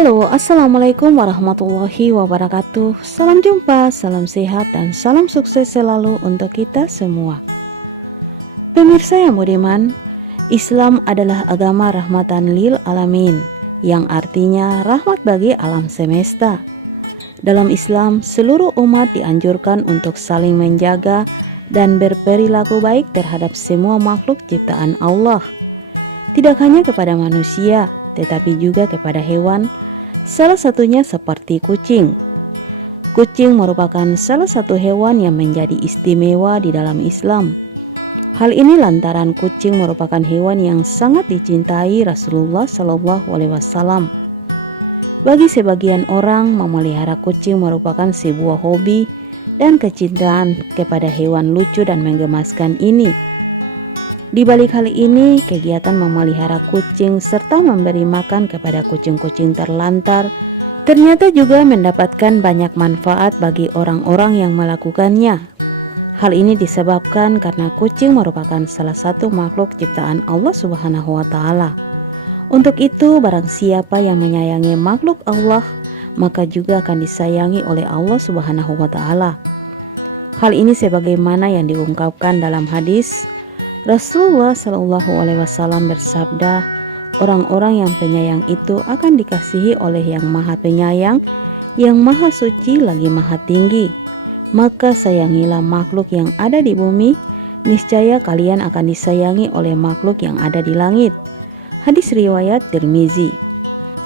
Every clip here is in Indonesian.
Halo, Assalamualaikum warahmatullahi wabarakatuh. Salam jumpa, salam sehat, dan salam sukses selalu untuk kita semua. Pemirsa yang budiman, Islam adalah agama rahmatan lil alamin Yang artinya rahmat bagi alam semesta. Dalam Islam, seluruh umat dianjurkan untuk saling menjaga dan berperilaku baik terhadap semua makhluk ciptaan Allah. Tidak hanya kepada manusia, tetapi juga kepada hewan Salah satunya seperti kucing. Kucing merupakan salah satu hewan yang menjadi istimewa di dalam Islam. Hal ini lantaran kucing merupakan hewan yang sangat dicintai Rasulullah Wasallam. Bagi sebagian orang, memelihara kucing merupakan sebuah hobi dan kecintaan kepada hewan lucu dan menggemaskan ini. Di balik hal ini, kegiatan memelihara kucing serta memberi makan kepada kucing-kucing terlantar ternyata juga mendapatkan banyak manfaat bagi orang-orang yang melakukannya. Hal ini disebabkan karena kucing merupakan salah satu makhluk ciptaan Allah Subhanahu wa taala. Untuk itu, barang siapa yang menyayangi makhluk Allah, maka juga akan disayangi oleh Allah Subhanahu wa taala. Hal ini sebagaimana yang diungkapkan dalam hadis Rasulullah Shallallahu Alaihi Wasallam bersabda, orang-orang yang penyayang itu akan dikasihi oleh yang maha penyayang, yang maha suci lagi maha tinggi. Maka sayangilah makhluk yang ada di bumi, niscaya kalian akan disayangi oleh makhluk yang ada di langit. Hadis riwayat Tirmizi.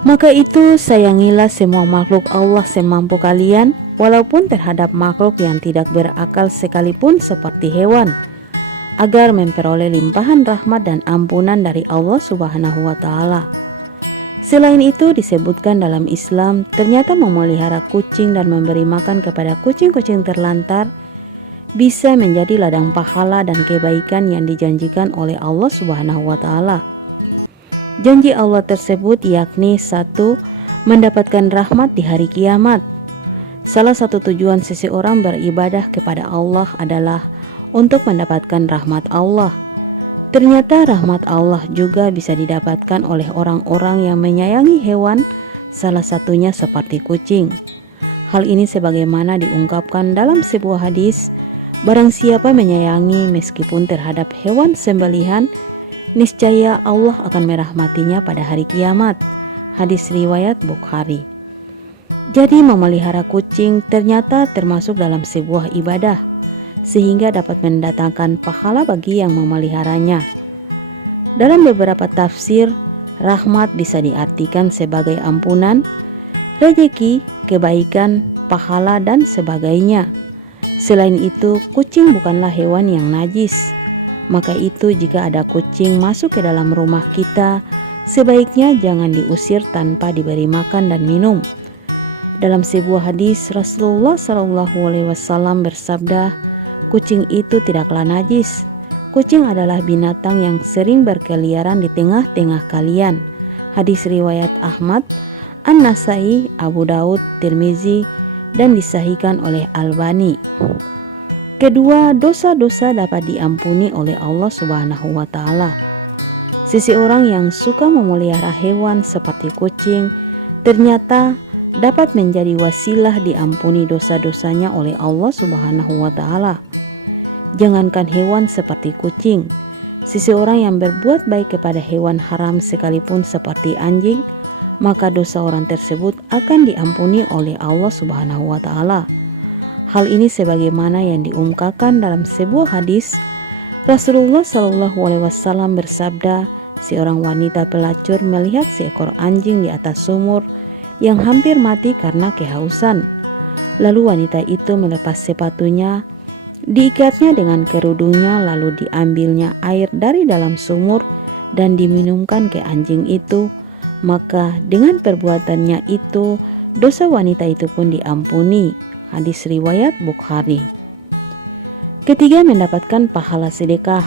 Maka itu sayangilah semua makhluk Allah semampu kalian, walaupun terhadap makhluk yang tidak berakal sekalipun seperti hewan agar memperoleh limpahan rahmat dan ampunan dari Allah Subhanahu wa taala. Selain itu disebutkan dalam Islam ternyata memelihara kucing dan memberi makan kepada kucing-kucing terlantar bisa menjadi ladang pahala dan kebaikan yang dijanjikan oleh Allah Subhanahu wa taala. Janji Allah tersebut yakni satu mendapatkan rahmat di hari kiamat. Salah satu tujuan seseorang beribadah kepada Allah adalah untuk mendapatkan rahmat Allah. Ternyata rahmat Allah juga bisa didapatkan oleh orang-orang yang menyayangi hewan, salah satunya seperti kucing. Hal ini sebagaimana diungkapkan dalam sebuah hadis, barang siapa menyayangi meskipun terhadap hewan sembelihan, niscaya Allah akan merahmatinya pada hari kiamat. Hadis riwayat Bukhari. Jadi memelihara kucing ternyata termasuk dalam sebuah ibadah sehingga dapat mendatangkan pahala bagi yang memeliharanya. Dalam beberapa tafsir, rahmat bisa diartikan sebagai ampunan, rejeki, kebaikan, pahala, dan sebagainya. Selain itu, kucing bukanlah hewan yang najis. Maka itu jika ada kucing masuk ke dalam rumah kita, sebaiknya jangan diusir tanpa diberi makan dan minum. Dalam sebuah hadis Rasulullah Wasallam bersabda, Kucing itu tidaklah najis. Kucing adalah binatang yang sering berkeliaran di tengah-tengah kalian. Hadis riwayat Ahmad, An-Nasai, Abu Daud, Tirmizi, dan disahihkan oleh Albani. Kedua, dosa-dosa dapat diampuni oleh Allah Subhanahu wa taala. Seseorang yang suka memelihara hewan seperti kucing ternyata dapat menjadi wasilah diampuni dosa-dosanya oleh Allah Subhanahu wa taala. Jangankan hewan seperti kucing, seseorang yang berbuat baik kepada hewan haram sekalipun seperti anjing, maka dosa orang tersebut akan diampuni oleh Allah Subhanahu wa taala. Hal ini sebagaimana yang diungkapkan dalam sebuah hadis Rasulullah Shallallahu alaihi wasallam bersabda, seorang wanita pelacur melihat seekor anjing di atas sumur yang hampir mati karena kehausan. Lalu wanita itu melepas sepatunya Diikatnya dengan kerudungnya lalu diambilnya air dari dalam sumur dan diminumkan ke anjing itu. Maka dengan perbuatannya itu dosa wanita itu pun diampuni. Hadis riwayat Bukhari. Ketiga mendapatkan pahala sedekah.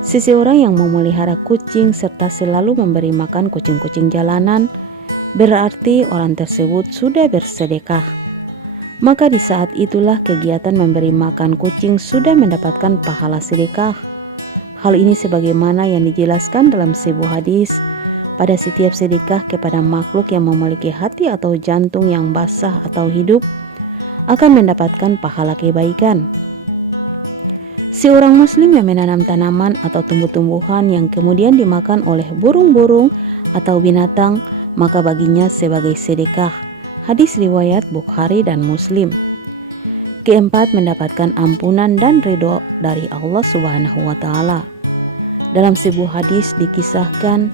Seseorang yang memelihara kucing serta selalu memberi makan kucing-kucing jalanan berarti orang tersebut sudah bersedekah maka di saat itulah kegiatan memberi makan kucing sudah mendapatkan pahala sedekah. Hal ini sebagaimana yang dijelaskan dalam sebuah hadis, pada setiap sedekah kepada makhluk yang memiliki hati atau jantung yang basah atau hidup akan mendapatkan pahala kebaikan. Seorang muslim yang menanam tanaman atau tumbuh-tumbuhan yang kemudian dimakan oleh burung-burung atau binatang, maka baginya sebagai sedekah. Hadis riwayat Bukhari dan Muslim. Keempat, mendapatkan ampunan dan ridho dari Allah Subhanahu wa taala. Dalam sebuah hadis dikisahkan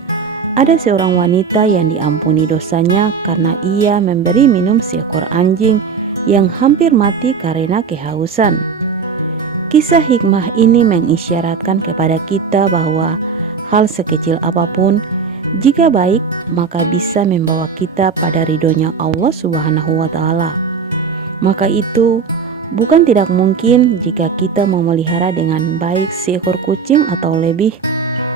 ada seorang wanita yang diampuni dosanya karena ia memberi minum seekor anjing yang hampir mati karena kehausan. Kisah hikmah ini mengisyaratkan kepada kita bahwa hal sekecil apa pun jika baik maka bisa membawa kita pada ridhonya Allah Subhanahu wa taala. Maka itu bukan tidak mungkin jika kita memelihara dengan baik seekor kucing atau lebih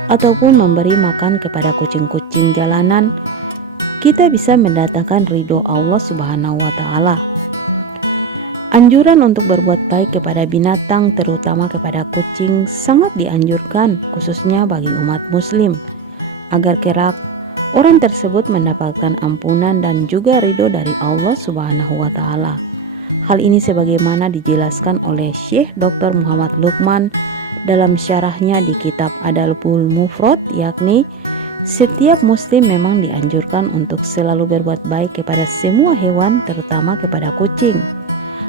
ataupun memberi makan kepada kucing-kucing jalanan, kita bisa mendatangkan ridho Allah Subhanahu wa Ta'ala. Anjuran untuk berbuat baik kepada binatang, terutama kepada kucing, sangat dianjurkan, khususnya bagi umat Muslim, agar kerak orang tersebut mendapatkan ampunan dan juga ridho dari Allah Subhanahu wa Ta'ala. Hal ini sebagaimana dijelaskan oleh Syekh Dr. Muhammad Lukman dalam syarahnya di kitab Adalpul Mufrad yakni setiap muslim memang dianjurkan untuk selalu berbuat baik kepada semua hewan terutama kepada kucing.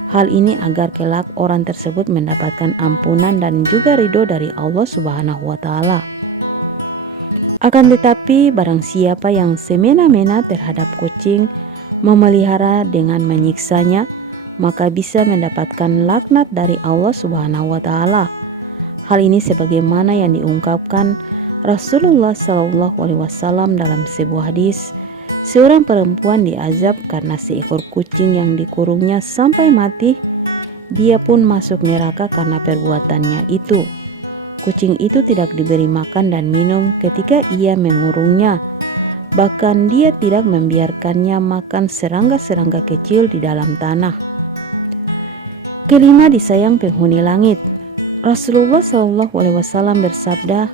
Hal ini agar kelak orang tersebut mendapatkan ampunan dan juga ridho dari Allah Subhanahu wa taala. Akan tetapi barang siapa yang semena-mena terhadap kucing memelihara dengan menyiksanya, maka bisa mendapatkan laknat dari Allah Subhanahu wa taala. Hal ini sebagaimana yang diungkapkan Rasulullah Shallallahu Alaihi Wasallam dalam sebuah hadis. Seorang perempuan diazab karena seekor kucing yang dikurungnya sampai mati. Dia pun masuk neraka karena perbuatannya itu. Kucing itu tidak diberi makan dan minum ketika ia mengurungnya. Bahkan dia tidak membiarkannya makan serangga-serangga kecil di dalam tanah. Kelima disayang penghuni langit. Rasulullah Shallallahu Alaihi Wasallam bersabda,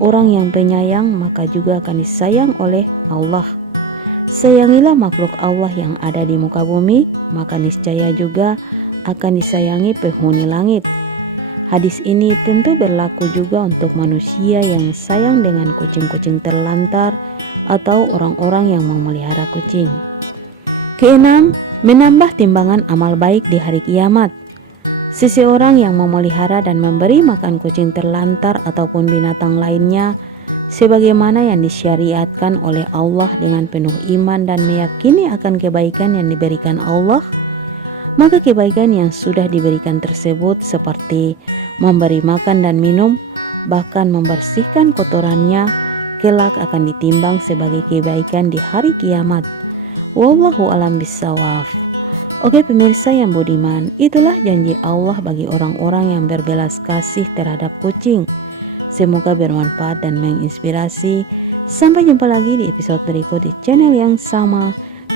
orang yang penyayang maka juga akan disayang oleh Allah. Sayangilah makhluk Allah yang ada di muka bumi, maka niscaya juga akan disayangi penghuni langit. Hadis ini tentu berlaku juga untuk manusia yang sayang dengan kucing-kucing terlantar atau orang-orang yang memelihara kucing. Keenam, menambah timbangan amal baik di hari kiamat. Seseorang yang memelihara dan memberi makan kucing terlantar ataupun binatang lainnya sebagaimana yang disyariatkan oleh Allah dengan penuh iman dan meyakini akan kebaikan yang diberikan Allah, maka kebaikan yang sudah diberikan tersebut seperti memberi makan dan minum, bahkan membersihkan kotorannya, kelak akan ditimbang sebagai kebaikan di hari kiamat. Wallahu alam bisawaf. Oke pemirsa yang budiman, itulah janji Allah bagi orang-orang yang berbelas kasih terhadap kucing. Semoga bermanfaat dan menginspirasi. Sampai jumpa lagi di episode berikut di channel yang sama.